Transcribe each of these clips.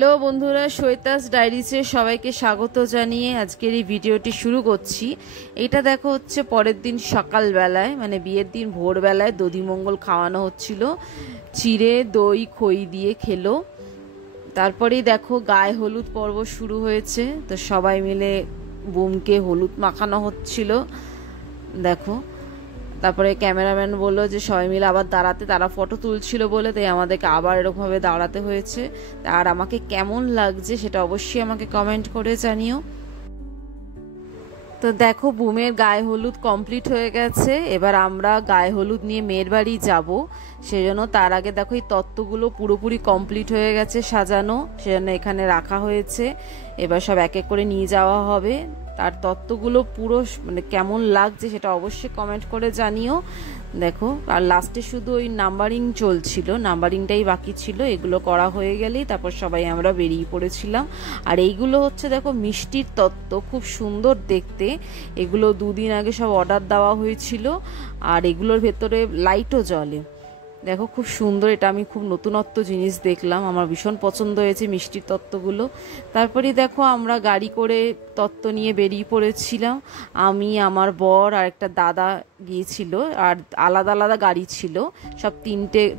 Hello বন্ধুরা, সৈতাস ডায়েরিজে সবাইকে স্বাগত জানিয়ে আজকের এই ভিডিওটি শুরু করছি। এটা দেখো হচ্ছে পরের দিন সকালবেলায়, মানে বিয়ের দিন ভোরবেলায় দধিমঙ্গল খাওয়ানো হচ্ছিল। চিড়ে দই খই দিয়ে খেলো। তারপরেই দেখো গায়ে হলুদ পর্ব শুরু হয়েছে। তো সবাই মিলে বুমকে হলুদ মাখানো হচ্ছিল দেখো। তারপরে ক্যামেরাম্যান বললো যে সবাই মিলে আবার দাঁড়াতে, তারা ফটো তুলছিল বলে, তাই আমাদেরকে আবার এরকমভাবে দাঁড়াতে হয়েছে। আর আমাকে কেমন লাগছে সেটা অবশ্যই আমাকে কমেন্ট করে জানিও। তো দেখো বুমের গায়ে হলুদ কমপ্লিট হয়ে গেছে। এবার আমরা গায়ে হলুদ নিয়ে মেয়ের বাড়ি যাবো, সেজন্য তার আগে দেখো এই তত্ত্বগুলো পুরোপুরি কমপ্লিট হয়ে গেছে সাজানো, সেজন্য এখানে রাখা হয়েছে। এবার সব এক এক করে নিয়ে যাওয়া হবে। তার তত্ত্বগুলো পুরো মানে কেমন লাগছে সেটা অবশ্যই কমেন্ট করে জানিও। দেখো আর লাস্টে শুধু ওই নাম্বারিং চলছিল, নাম্বারিংটাই বাকি ছিল। এগুলো করা হয়ে গেলেই তারপর সবাই আমরা বেরিয়ে পড়েছিলাম। আর এইগুলো হচ্ছে দেখো মিষ্টির তত্ত্ব, খুব সুন্দর দেখতে। এগুলো দুদিন আগে সব অর্ডার দেওয়া হয়েছিল। আর এগুলোর ভেতরে লাইটও জ্বলে, দেখো খুব সুন্দর। এটা আমি খুব নতুনত্ব জিনিস দেখলাম, আমার ভীষণ পছন্দ হয়েছে মিষ্টির তত্ত্বগুলো। তারপরে দেখো আমরা গাড়ি করে তত্ত্ব নিয়ে বেরিয়ে পড়েছিলাম। আমি, আমার বর আর একটা দাদা গিয়েছিল। আর আলাদা আলাদা গাড়ি ছিল, সব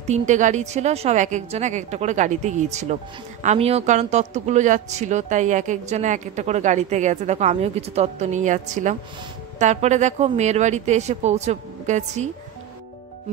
তিনটে গাড়ি ছিল, সব এক একজনে এক একটা করে গাড়িতে গিয়েছিল। আমিও, কারণ তত্ত্বগুলো যাচ্ছিল তাই এক একজনে এক একটা করে গাড়িতে গেছে। দেখো আমিও কিছু তত্ত্ব নিয়ে যাচ্ছিলাম। তারপরে দেখো মেয়ের বাড়িতে এসে পৌঁছে গেছি।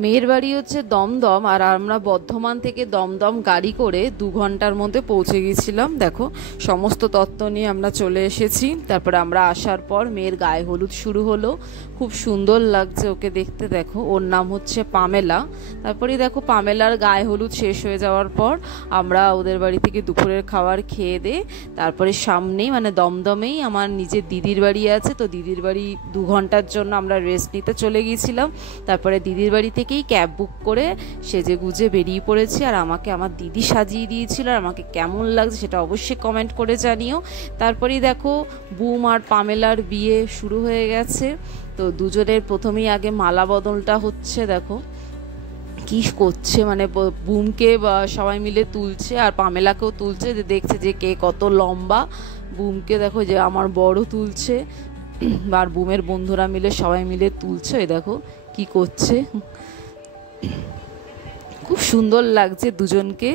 মেয়ের বাড়ি হচ্ছে দমদম, আর আমরা বর্ধমান থেকে দমদম গাড়ি করে 2 ঘন্টার মধ্যে পৌঁছে গেছিলাম। দেখো সমস্ত তত্ত্ব নিয়ে আমরা চলে এসেছি। তারপরে আমরা আসার পর মেয়ের গায়ে হলুদ শুরু হলো। খুব সুন্দর লাগছে ওকে দেখতে। দেখো ওর নাম হচ্ছে পামেলা। তারপরে দেখো পামেলার গায়ে হলুদ শেষ হয়ে যাওয়ার পর আমরা ওদের বাড়ি থেকে দুপুরের খাবার খেয়ে দে তারপরে সামনেই মানে দমদমেই আমার নিজের দিদির বাড়ি আছে। তো দিদির বাড়ি 2 ঘন্টার জন্য আমরা রেস্ট নিতে চলে গিয়েছিলাম। তারপরে দিদির বাড়ি থেকেই ক্যাব বুক করে সেজে গুজে বেরিয়ে পড়েছি। আর আমাকে আমার দিদি সাজিয়ে দিয়েছিল। আর আমাকে কেমন লাগছে সেটা অবশ্যই কমেন্ট করে জানিও। তারপরেই দেখো বুম আর পামেলার বিয়ে শুরু হয়ে গেছে। তো দুজনের প্রথমেই আগে মালা বদলটা হচ্ছে। দেখো কি করছে, মানে বুমকে সবাই মিলে তুলছে আর পামেলাকেও তুলছে, যে দেখছে যে কে কত লম্বা। বুমকে দেখো যে আমার বড় তুলছে, আর বুমের বন্ধুরা মিলে সবাই মিলে তুলছে। দেখো কি করছে, খুব সুন্দর লাগছে দুজনকে।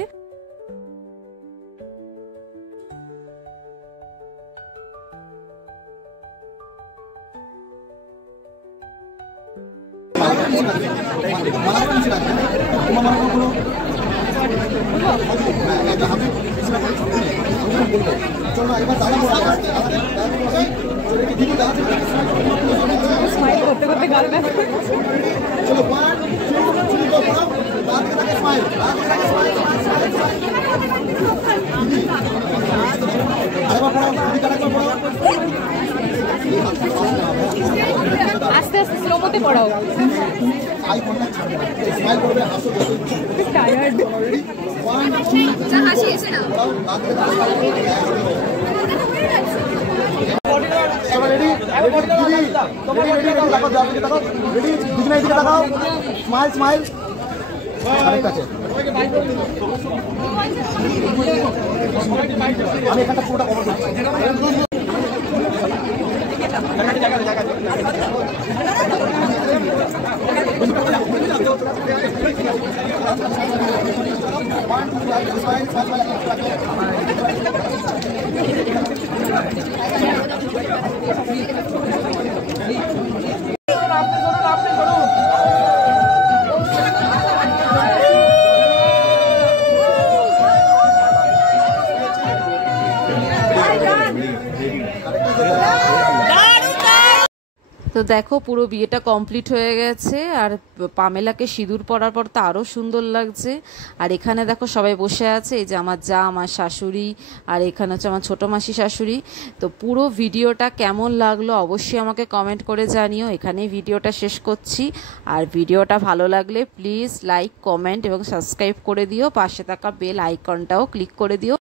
আস্তে আস্তে স্লো মোতে পড়াও। টায়ার্ড হাসি এসে না। আমি এখানটা পুরোটা কভার করছি। তো দেখো পুরো বিয়েটা কমপ্লিট হয়ে গেছে। আর পামেলাকে সিঁদুর পরার পর তো আরও সুন্দর লাগছে। আর এখানে দেখো সবাই বসে আছে, এই যে আমার যা, আমার শাশুড়ি, আর এখানে হচ্ছে আমার ছোটো মাসি শাশুড়ি। তো পুরো ভিডিওটা কেমন লাগলো অবশ্যই আমাকে কমেন্ট করে জানিও। এখানেই ভিডিওটা শেষ করছি। আর ভিডিওটা ভালো লাগলে প্লিজ লাইক, কমেন্ট এবং সাবস্ক্রাইব করে দিও। পাশে থাকা বেল আইকনটাও ক্লিক করে দিও।